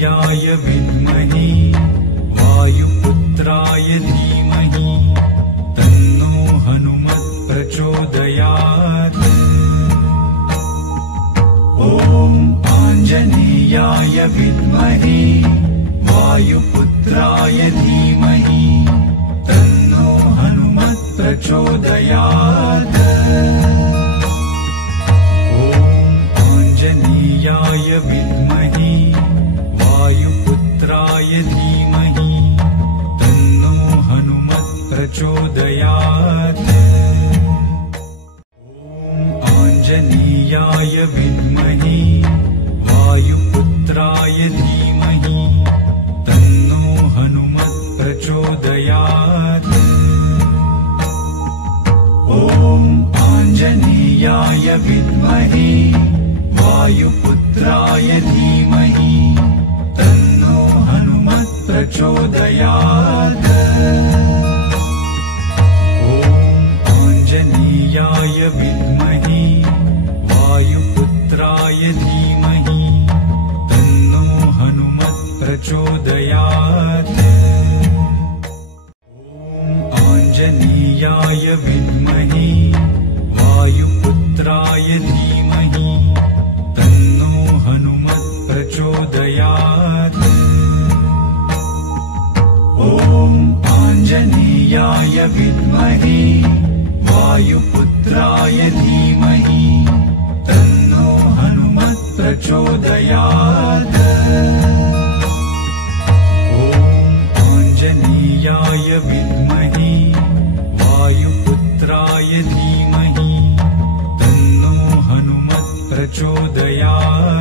आञ्जनेयाय विद्महे वायुपुत्राय धीमहि तन्नो हनुमत् प्रचोदयात्। ॐ आञ्जनेयाय विद्महे वायुपुत्राय धीमहि तन्नो हनुमत् प्रचोदयात्। ॐ आञ्जनेयाय विद्महे वायुपुत्राय धीमहि तन्नो हनुमत् प्रचोदयात्। ॐ आञ्जनेयाय विद्महे वायुपुत्राय धीमहि तन्नो हनुमत् प्रचोदयात्। ॐ आञ्जनेयाय विद्महे वायुपुत्राय धीमहि तन्नो हनुमत् प्रचोदयात्। ॐ आञ्जनेयाय विद्महे वायुपुत्राय धीमहि तन्नो हनुमत् प्रचोदयात्। ॐ आञ्जनेयाय विद्महे वायुपुत्राय धीमहि तन्नो हनुमत् प्रचोदयात्। ॐ आञ्जनेयाय विद्महे वायुपुत्राय धीमहि तन्नो हनुमत् प्रचोदयात्। ॐ आञ्जनेयाय विद्महे वायुपुत्राय धीमहि तन्नो हनुमत् प्रचोदयात्।